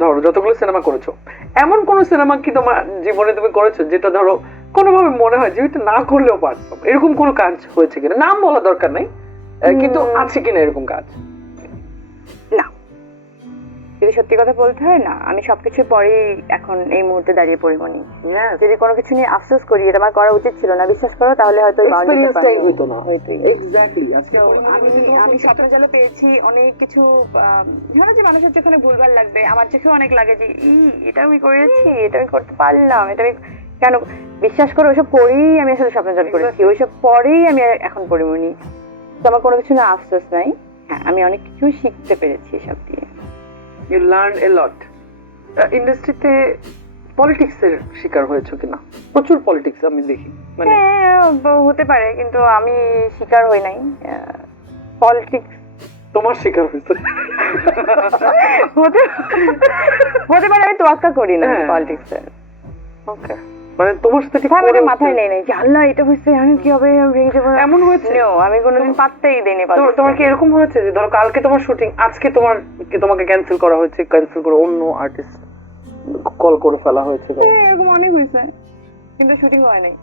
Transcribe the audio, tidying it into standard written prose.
ধরো যতগুলো সিনেমা করেছো, এমন কোন সিনেমা কি তোমার জীবনে তুমি করেছো যেটা ধরো কোনোভাবে মনে হয় যে এটা না করলেও পারতাম, এরকম কোনো কাজ হয়েছে কিনা? নাম বলা দরকার নাই, কিন্তু আছে কিনা এরকম কাজ? না, যদি সত্যি কথা বলতে হয় না, আমি সবকিছু পরেই এখন এই মুহূর্তে দাঁড়িয়ে পরিমণি। যদি কোনো কিছু নিয়ে আফসোস করি এটা আমার করা উচিত ছিল না, বিশ্বাস করো, তাহলে হয়তো এক্সপেরিয়েন্সটাই হইতো না। হয়তোই। এক্স্যাক্টলি। আজকে আমি স্বপ্ন জালো পেয়েছি অনেক কিছু, ধরো যে মানুষের যেখানে ভুলভাল লাগবে, আমার চোখে অনেক লাগে যে এটা আমি করেছি, এটা আমি করতে পারলাম, এটা আমি কেন। বিশ্বাস করো ওইসব পরেই আমি আসলে স্বপ্ন জাল করেছি, ওইসব পরেই আমি এখন পরিমণি। তো আমার কোনো কিছু না আফসোস নাই। হ্যাঁ, আমি অনেক কিছু শিখতে পেরেছি এসব দিয়ে। ইউ লার্ন এ লট। ইন্ডাস্ট্রিতে পলিটিক্সের শিকার হয়েছো কিনা? প্রচুর পলিটিক্স আমি দেখি, মানে হ্যাঁ, হতে পারে, কিন্তু আমি শিকার হই নাই পলিটিক্স। তোমার শিকার হয়েছে। হতে হতে পারে, আমি তোয়াক্কা করি না হ্যাঁ। পলিটিক্সের। ওকে, মানে তোমার সাথে ঠিক হ্যাঁ, করে আমার মাথায় নেই যে আল্লাহ এটা হয়েছে, আমি কি হবে, আমি ভেঙে যাবো, এমন হয়েছে? No, আমি কোনোদিন পাত্তাই দিইনি তোমার কি এরকম হয়েছে যে ধরো কালকে তোমার শুটিং, আজকে তোমাকে ক্যান্সেল করা হয়েছে, ক্যান্সেল করে অন্য আর্টিস্ট কল করে ফেলা হয়েছে? এরকম অনেক হয়েছে, কিন্তু শুটিং হয় নাই।